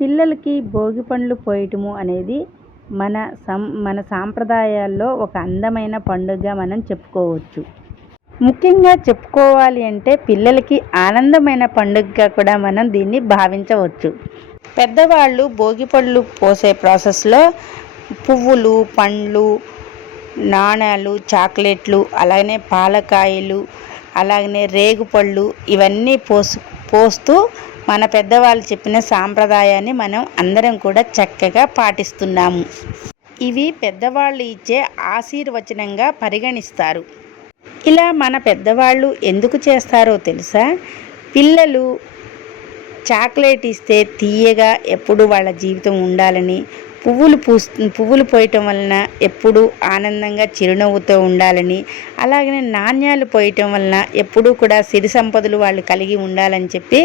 పిల్లలకి భోగి పండ్లు పోయటము అనేది మన సాంప్రదాయాల్లో ఒక అందమైన పండుగగా మనం చెప్పుకోవచ్చు. ముఖ్యంగా చెప్పుకోవాలి అంటే పిల్లలకి ఆనందమైన పండుగగా కూడా మనం దీన్ని భావించవచ్చు. పెద్దవాళ్ళు భోగి పళ్ళు పోసే ప్రాసెస్లో పువ్వులు, పండ్లు, నాణాలు, చాక్లెట్లు, అలాగనే పాలకాయలు, అలాగనే రేగుపళ్ళు ఇవన్నీ పోస్తూ మన పెద్దవాళ్ళు చెప్పిన సాంప్రదాయాన్ని మనం అందరం కూడా చక్కగా పాటిస్తున్నాము. ఇవి పెద్దవాళ్ళు ఇచ్చే ఆశీర్వచనంగా పరిగణిస్తారు. ఇలా మన పెద్దవాళ్ళు ఎందుకు చేస్తారో తెలుసా? పిల్లలు చాక్లెట్ ఇస్తే తీయగా ఎప్పుడు వాళ్ళ జీవితం ఉండాలని, పువ్వులు పోయటం వలన ఎప్పుడు ఆనందంగా చిరునవ్వుతో ఉండాలని, అలాగనే నాణ్యాలు పోయటం వలన ఎప్పుడూ కూడా సిరి సంపదలు వాళ్ళు కలిగి ఉండాలని చెప్పి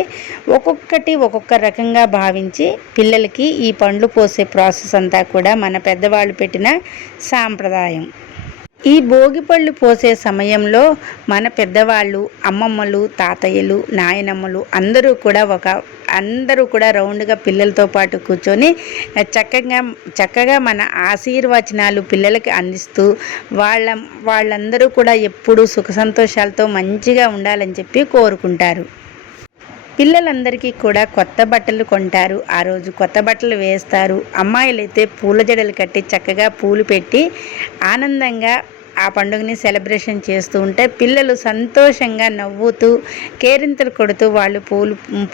ఒక్కొక్క రకంగా భావించి పిల్లలకి ఈ పండ్లు పోసే ప్రాసెస్ అంతా కూడా మన పెద్దవాళ్ళు పెట్టిన సాంప్రదాయం. ఈ భోగిపళ్ళు పోసే సమయంలో మన పెద్దవాళ్ళు, అమ్మమ్మలు, తాతయ్యలు, నాయనమ్మలు అందరూ కూడా రౌండ్గా పిల్లలతో పాటు కూర్చొని చక్కగా మన ఆశీర్వచనాలు పిల్లలకి అందిస్తూ వాళ్ళందరూ కూడా ఎప్పుడూ సుఖ సంతోషాలతో మంచిగా ఉండాలని చెప్పి కోరుకుంటారు. పిల్లలందరికీ కూడా కొత్త బట్టలు కొంటారు. ఆ రోజు కొత్త బట్టలు వేస్తారు. అమ్మాయిలైతే పూల జడలు కట్టి చక్కగా పూలు పెట్టి ఆనందంగా ఆ పండుగని సెలబ్రేషన్ చేస్తూ ఉంటే పిల్లలు సంతోషంగా నవ్వుతూ కేరింతలు కొడుతూ వాళ్ళు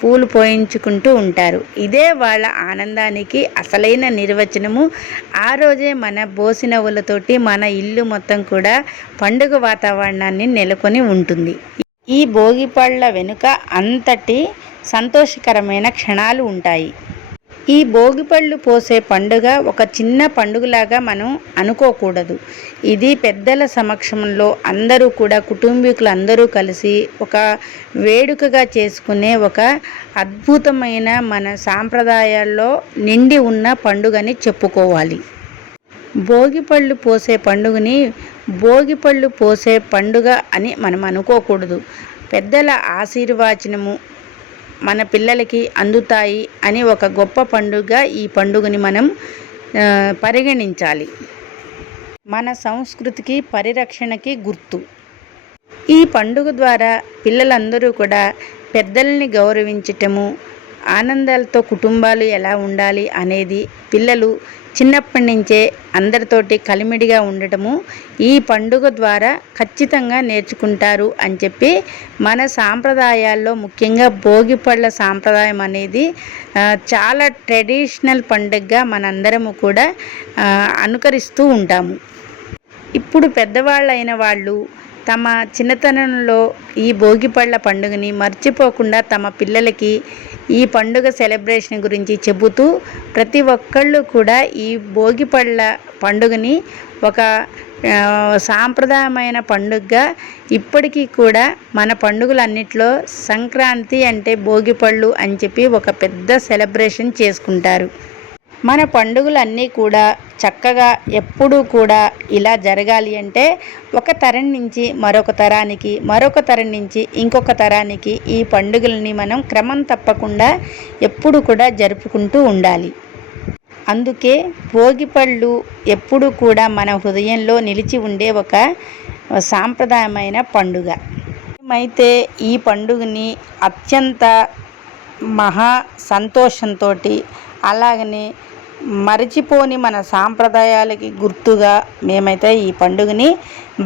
పూలు పోయించుకుంటూ ఉంటారు. ఇదే వాళ్ళ ఆనందానికి అసలైన నిర్వచనము. ఆ రోజే మన బోసినవ్వులతోటి మన ఇల్లు మొత్తం కూడా పండుగ వాతావరణాన్ని నెలకొని ఉంటుంది. ఈ భోగిపళ్ళ వెనుక అంతటి సంతోషకరమైన క్షణాలు ఉంటాయి. ఈ భోగిపళ్ళు పోసే పండుగ ఒక చిన్న పండుగలాగా మనం అనుకోకూడదు. ఇది పెద్దల సమక్షంలో అందరూ కూడా కుటుంబీకులు అందరూ కలిసి ఒక వేడుకగా చేసుకునే ఒక అద్భుతమైన మన సాంప్రదాయాల్లో నిండి ఉన్న పండుగని చెప్పుకోవాలి. భోగిపళ్ళు పోసే పండుగని భోగిపళ్ళు పోసే పండుగ అని మనం అనుకోకూడదు. పెద్దల ఆశీర్వచనము మన పిల్లలకి అందుతాయి అని ఒక గొప్ప పండుగ ఈ పండుగని మనం పరిగణించాలి. మన సంస్కృతికి పరిరక్షణకి గుర్తు. ఈ పండుగ ద్వారా పిల్లలందరూ కూడా పెద్దల్ని గౌరవించటము, ఆనందాలతో కుటుంబాలు ఎలా ఉండాలి అనేది పిల్లలు చిన్నప్పటి నుంచే అందరితోటి కలిమిడిగా ఉండటము ఈ పండుగ ద్వారా ఖచ్చితంగా నేర్చుకుంటారు అని చెప్పి మన సాంప్రదాయాల్లో ముఖ్యంగా భోగిపళ్ళ సాంప్రదాయం అనేది చాలా ట్రెడిషనల్ పండుగగా మనందరము కూడా అనుకరిస్తూ ఉంటాము. ఇప్పుడు పెద్దవాళ్ళైన వాళ్ళు తమ చిన్నతనంలో ఈ భోగిపళ్ళ పండుగని మర్చిపోకుండా తమ పిల్లలకి ఈ పండుగ సెలబ్రేషన్ గురించి చెబుతూ ప్రతి ఒక్కళ్ళు కూడా ఈ భోగిపళ్ళ పండుగని ఒక సాంప్రదాయమైన పండుగగా ఇప్పటికీ కూడా మన పండుగలన్నిట్లో సంక్రాంతి అంటే భోగిపళ్ళు అని చెప్పి ఒక పెద్ద సెలబ్రేషన్ చేసుకుంటారు. మన పండుగలన్నీ కూడా చక్కగా ఎప్పుడూ కూడా ఇలా జరగాలి అంటే ఒక తరం నుంచి మరొక తరానికి, మరొక తరం నుంచి ఇంకొక తరానికి ఈ పండుగలని మనం క్రమం తప్పకుండా ఎప్పుడు కూడా జరుపుకుంటూ ఉండాలి. అందుకే భోగిపళ్ళు ఎప్పుడు కూడా మన హృదయంలో నిలిచి ఉండే ఒక సాంప్రదాయమైన పండుగ. అయితే ఈ పండుగని అత్యంత మహా సంతోషంతో అలాగనే మరచిపోని మన సాంప్రదాయాలకి గుర్తుగా మేమైతే ఈ పండుగని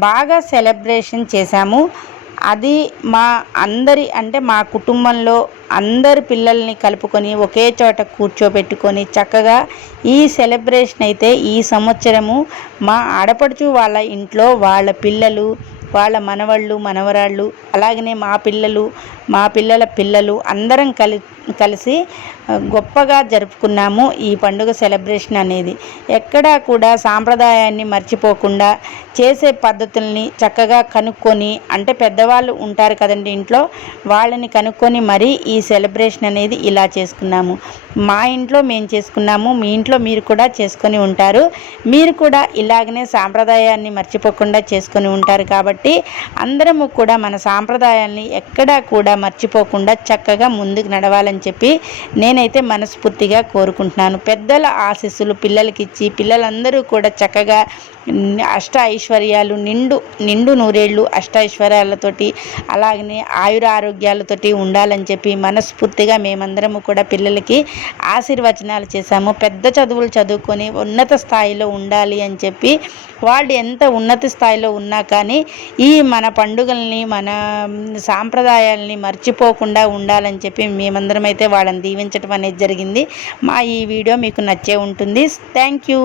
బాగా సెలబ్రేషన్ చేశాము. అది మా కుటుంబంలో అందరి పిల్లల్ని కలుపుకొని ఒకే చోట కూర్చోబెట్టుకొని చక్కగా ఈ సెలబ్రేషన్ అయితే ఈ సంవత్సరము మా ఆడపడుచు వాళ్ళ ఇంట్లో వాళ్ళ పిల్లలు, వాళ్ళ మనవళ్ళు, మనవరాళ్ళు, అలాగనే మా పిల్లల పిల్లలు అందరం కలిసి గొప్పగా జరుపుకున్నాము ఈ పండుగ సెలబ్రేషన్ అనేది. ఎక్కడా కూడా సాంప్రదాయాన్ని మర్చిపోకుండా చేసే పద్ధతుల్ని చక్కగా కనుక్కొని, అంటే పెద్దవాళ్ళు ఉంటారు కదండి ఇంట్లో, వాళ్ళని కనుక్కొని మరీ ఈ సెలబ్రేషన్ అనేది ఇలా చేసుకున్నాము. మా ఇంట్లో మేము చేసుకున్నాము, మీ ఇంట్లో మీరు కూడా చేసుకొని ఉంటారు. మీరు కూడా ఇలాగనే సాంప్రదాయాన్ని మర్చిపోకుండా చేసుకొని ఉంటారు. కాబట్టి అందరము కూడా మన సాంప్రదాయాల్ని ఎక్కడా కూడా కూడా మర్చిపోకుండా చక్కగా ముందుకు నడవాలని చెప్పి నేనైతే మనస్ఫూర్తిగా కోరుకుంటున్నాను. పెద్దల ఆశీస్సులు పిల్లలకి ఇచ్చి పిల్లలందరూ కూడా చక్కగా అష్ట ఐశ్వర్యాలు నిండు నూరేళ్ళు అష్ట ఐశ్వర్యాలతోటి అలాగనే ఆయుర ఆరోగ్యాలతోటి ఉండాలని చెప్పి మనస్ఫూర్తిగా మేమందరము కూడా పిల్లలకి ఆశీర్వచనాలు చేశాము. పెద్ద చదువులు చదువుకొని ఉన్నత స్థాయిలో ఉండాలి అని చెప్పి వాళ్ళు ఎంత ఉన్నత స్థాయిలో ఉన్నా కానీ ఈ మన పండుగల్ని మన సాంప్రదాయాల్ని మర్చిపోకుండా ఉండాలని చెప్పి మేమందరం అయితే వాళ్ళని దీవించడం అనేది జరిగింది. మా ఈ వీడియో మీకు నచ్చే ఉంటుంది. Thank you.